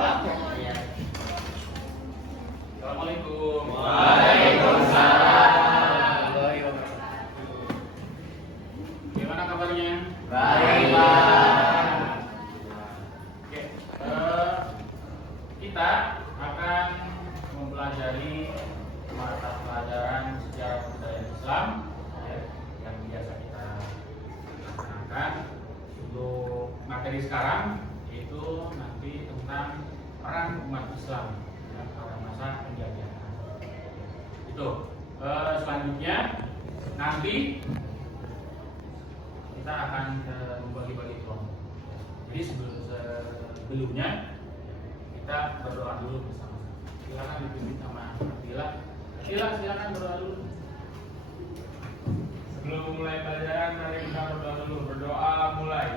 Assalamualaikum. Waalaikumsalam. Gimana kabarnya? Baik, Pak. Oke, kita akan mempelajari mata pelajaran sejarah budaya Islam ya, yang biasa kita laksanakan. Untuk materi sekarang itu nanti tentang peran umat Islam ya, pada masa penjajahan. Itu. Selanjutnya nanti kita akan membagi-bagi kelompok. Jadi sebelumnya kita berdoa dulu bersama. Silakan dipimpin sama Atila. Atila, silakan berdoa dulu. Sebelum mulai pelajaran, mari kita berdoa dulu. Berdoa mulai.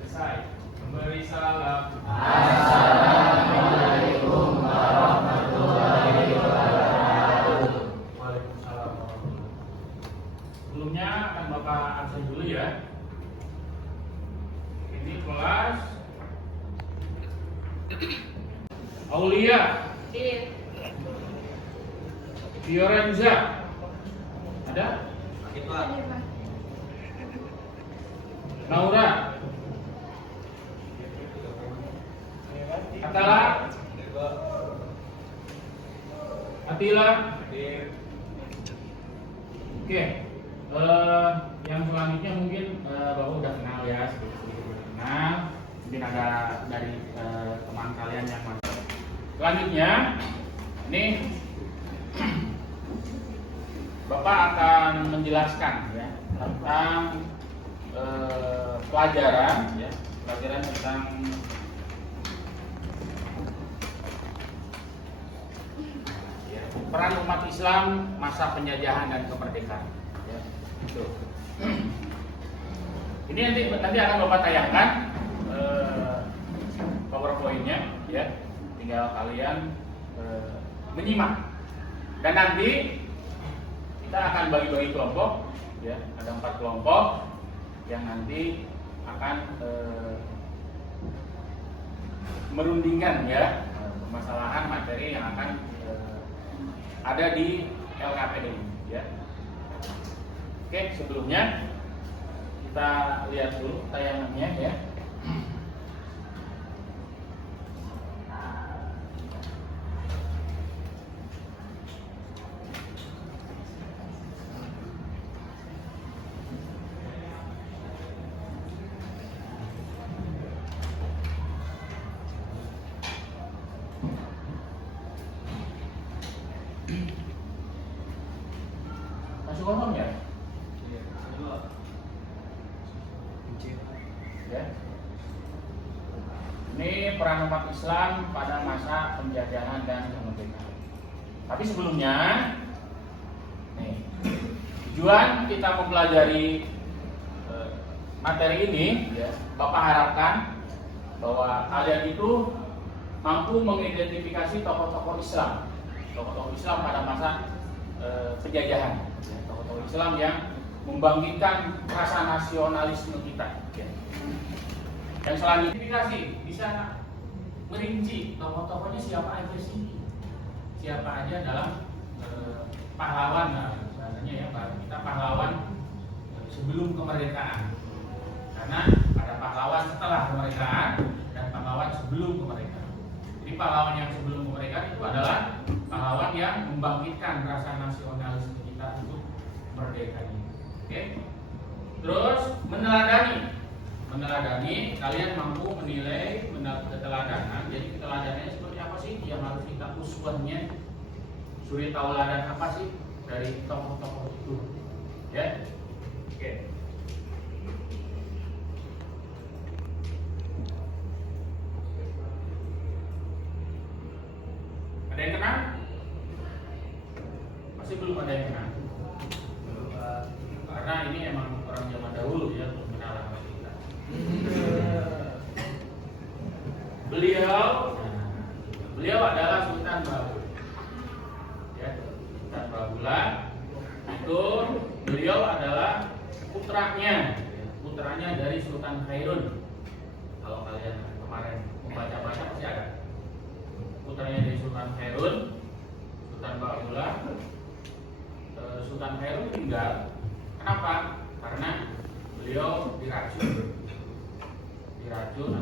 Selesai. Memberi salam. Assalamualaikum warahmatullahi wabarakatuh. Waalaikumsalam warahmatullahi wabarakatuh. Sebelumnya akan Bapak absen dulu ya. Ini kelas Aulia Fiorenza. Ada? Naura. Atala. Atila. Oke. Yang selanjutnya mungkin Bapak udah kenal ya, sedikit udah kenal. Mungkin ada dari teman kalian yang masih. Selanjutnya, ini Bapak akan menjelaskan ya tentang pelajaran tentang peran umat Islam masa penjajahan dan kemerdekaan. Ya, itu. Ini nanti akan Bapak tayangkan PowerPoint-nya, ya. Tinggal kalian menyimak. Dan nanti kita akan bagi-bagi kelompok, ya. Ada 4 kelompok yang nanti akan merundingkan ya permasalahan materi yang akan ada di LKPD ya. Oke, sebelumnya kita lihat dulu tayangannya ya. Masih kosong ya? Ya. Ini peran umat Islam pada masa penjajahan dan kemerdekaan. Tapi sebelumnya, nih, tujuan kita mempelajari materi ini, ya, Bapak harapkan bahwa kalian itu mampu mengidentifikasi tokoh-tokoh Islam pada masa penjajahan, ya, tokoh-tokoh Islam yang membangkitkan rasa nasionalisme kita. Ya. Yang selanjutnya bisa merinci tokoh-tokohnya siapa aja sih, siapa aja dalam pahlawan, nah, misalnya ya kita pahlawan sebelum kemerdekaan, karena ada pahlawan setelah kemerdekaan dan pahlawan sebelum kemerdekaan. Jadi pahlawan yang sebelum kemerdekaan itu adalah pahlawan yang membangkitkan rasa nasionalisme kita untuk merdeka ini. Oke. Terus meneladani, kalian mampu menilai keteladanan. Jadi keteladanannya seperti apa sih yang harus kita uswahnya? Suri tauladan apa sih dari tokoh-tokoh itu? Ya. Oke. Ada yang kenal? Masih belum ada yang kenal. Karena ini emang orang zaman dahulu ya untuk mengenal kita. Beliau adalah Sultan Babul. Ya, Sultan Babula itu beliau adalah putranya dari Sultan Khairun. Kalau kalian kemarin membaca-baca pasti ada. Putranya dari Sultan Khairun, Sultan Baudullah. Sultan Khairun meninggal. Kenapa? Karena beliau diracun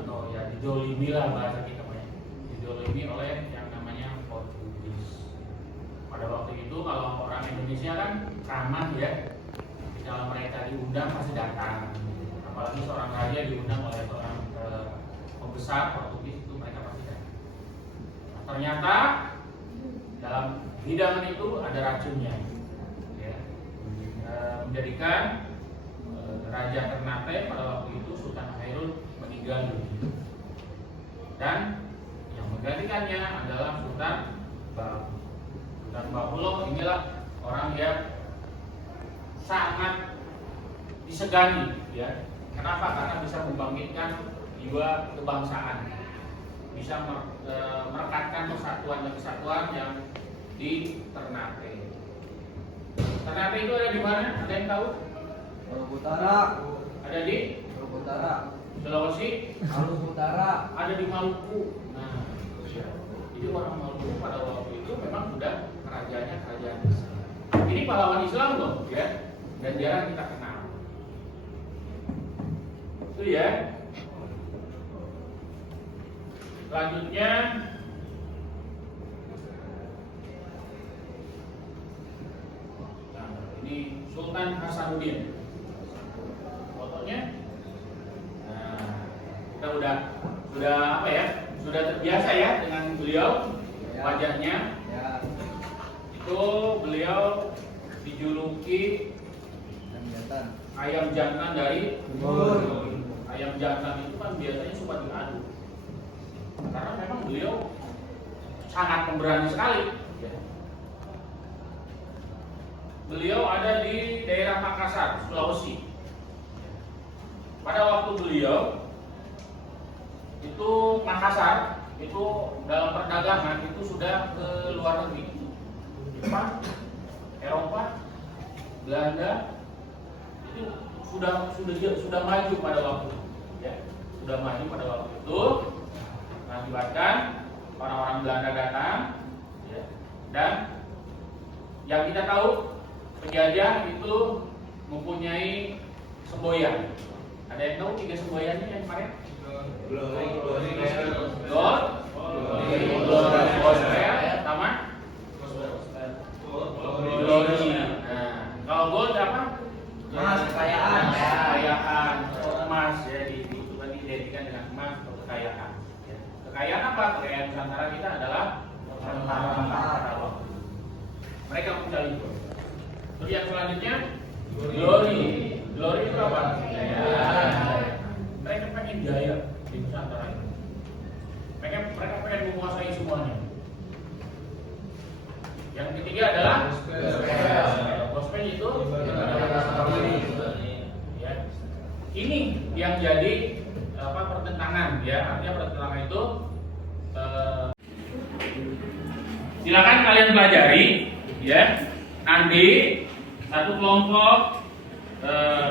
atau ya didolimi lah bahasa kita namanya. Didolimi oleh yang namanya Portugis. Pada waktu itu kalau orang Indonesia kan ramah ya, kalau mereka diundang pasti datang. Apalagi seorang raja diundang oleh seorang pembesar Portugis, itu mereka pasti datang. Nah, ternyata dalam hidangan itu ada racunnya, ya. Menjadikan Raja Ternate pada waktu itu Sultan Khairun meninggal dunia. Dan yang menggantikannya adalah Sultan Bahlul. Inilah orang yang sangat disegani, ya. Kenapa? Karena bisa membangkitkan jiwa kebangsaan, bisa merekatkan persatuan dan kesatuan yang di Ternate. Ternate itu ada di mana? Ada yang tahu? Maluku Utara. Ada di Maluku Utara. Sulawesi? Maluku Utara. Ada di Maluku. Nah, jadi orang Maluku pada waktu itu memang sudah kerajaan Islam. Ini pahlawan Islam loh, ya, dan jarang kita kenal. Itu ya. Selanjutnya ini Sultan Hasanuddin. Fotonya. Nah, kita sudah apa ya? Sudah terbiasa ya dengan beliau, wajahnya. Ya. Itu beliau dijuluki ayam jantan dari Timur. Ayam jantan itu kan biasanya suka diadu, karena memang beliau sangat pemberani sekali. Beliau ada di daerah Makassar, Sulawesi. Pada waktu beliau itu Makassar itu dalam perdagangan itu sudah ke luar negeri, Jepang, Eropa, Belanda, itu sudah maju pada waktu itu, ya. Sudah maju pada waktu itu, mengakibatkan orang-orang Belanda datang, ya. Dan yang kita tahu, penjajah itu mempunyai semboyan. Ada yang tahu 3 semboyannya yang kemarin? Gold, sama glory. Nah, kalau gold apa? Emas, kekayaan. Kekayaan, emas ya, diidentikan dengan emas atau kekayaan. Ya. Kekayaan apa? Kekayaan Nusantara kita adalah Nusantara. Mereka punya itu. Terus yang selanjutnya glory. Glory itu apa? Mereka pengen jaya di Nusantara itu. Mereka pengen menguasai semuanya. Yang ketiga adalah gospel itu ya. Ini yang jadi pertentangan ya. Artinya pertentangan itu silakan kalian pelajari ya. Nanti satu kelompok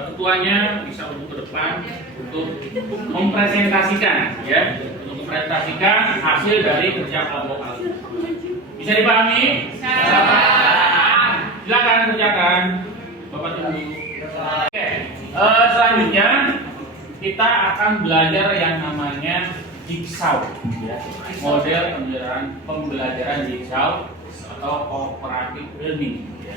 ketuanya bisa untuk ke depan untuk mempresentasikan ya, untuk mempresentasikan hasil dari kerja kelompok kalian. Bisa dipahami? Silakan kerjakan. Bapak tunggu. Oke. Selanjutnya kita akan belajar yang namanya jigsaw ya. Model pembelajaran jigsaw atau cooperative learning ya.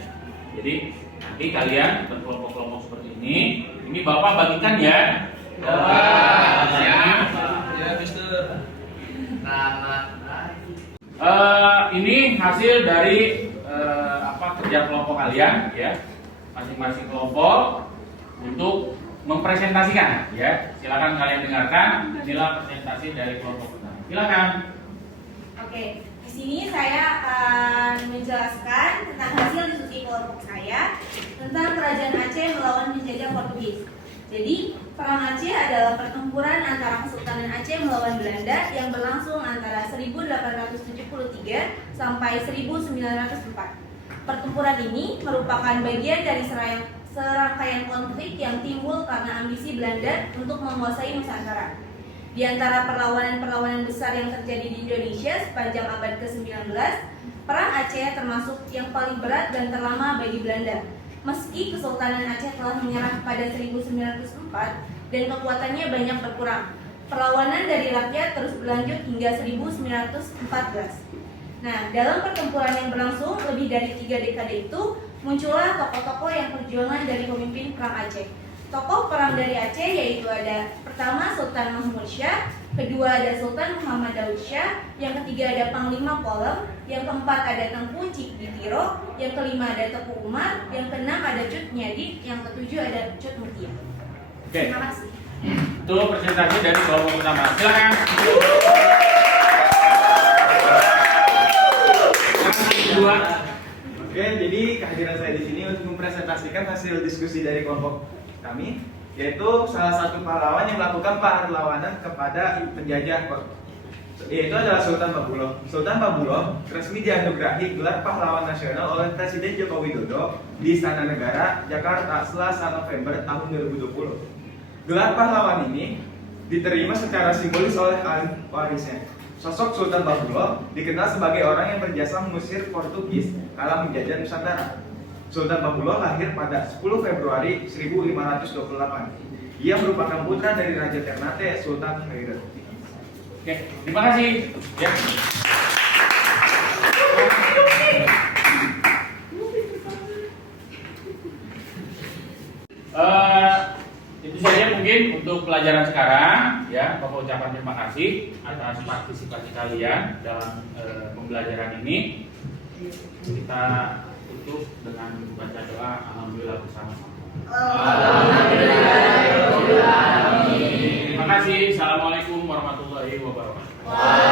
Jadi nanti kalian berkelompok-kelompok seperti ini. Ini Bapak bagikan ya. Ya, Mister. Ini hasil dari kerja kelompok kalian ya, masing-masing kelompok untuk mempresentasikan ya. Silakan kalian dengarkan. Inilah presentasi dari kelompok kita. Silakan. Oke, di sini saya akan menjelaskan tentang hasil diskusi kelompok saya tentang kerajaan Aceh melawan penjajah Portugis. Jadi, Perang Aceh adalah pertempuran antara Kesultanan Aceh melawan Belanda yang berlangsung antara 1873 sampai 1904. Pertempuran ini merupakan bagian dari serangkaian konflik yang timbul karena ambisi Belanda untuk menguasai Nusantara. Di antara perlawanan-perlawanan besar yang terjadi di Indonesia sepanjang abad ke-19, Perang Aceh termasuk yang paling berat dan terlama bagi Belanda. Meski Kesultanan Aceh telah menyerah pada 1904 dan kekuatannya banyak berkurang, perlawanan dari rakyat terus berlanjut hingga 1914. Nah, dalam pertempuran yang berlangsung lebih dari 3 dekade itu, muncullah tokoh-tokoh yang perjuangan dari pemimpin Perang Aceh. Tokoh perang dari Aceh yaitu ada pertama Sultan Mahmud Syah, kedua ada Sultan Muhammad Daud Syah, yang ketiga ada Panglima Kolem, yang keempat ada Tengku Cikditiro, yang kelima ada Teku Umar, yang keenam ada Cut Nyadi, yang ketujuh ada Cut Mutia. Oke. Terima kasih. Itu presentasi dari kelompok pertama. Silakan. Kedua. Oke, jadi kehadiran saya di sini untuk mempresentasikan hasil diskusi dari kelompok kami, yaitu salah satu pahlawan yang melakukan perlawanan kepada penjajah, yaitu adalah Sultan Babuloh. Sultan Babuloh resmi dianugerahi gelar pahlawan nasional oleh Presiden Joko Widodo di Istana Negara, Jakarta, Selasa November tahun 2020. Gelar pahlawan ini diterima secara simbolis oleh ahli warisnya. Sosok Sultan Babuloh dikenal sebagai orang yang berjasa mengusir Portugis kala menjajah Nusantara. Sultan Babuloh lahir pada 10 Februari 1528. Ia merupakan putra dari Raja Ternate, Sultan Khairul. Oke, terima kasih. Ya. Itu saja mungkin untuk pelajaran sekarang. Ya, Bapak ucapan terima kasih atas partisipasi kalian dalam pembelajaran ini. Kita tutup dengan baca doa alhamdulillah bersama-sama. Terima kasih. Assalamualaikum warahmatullahi wabarakatuh.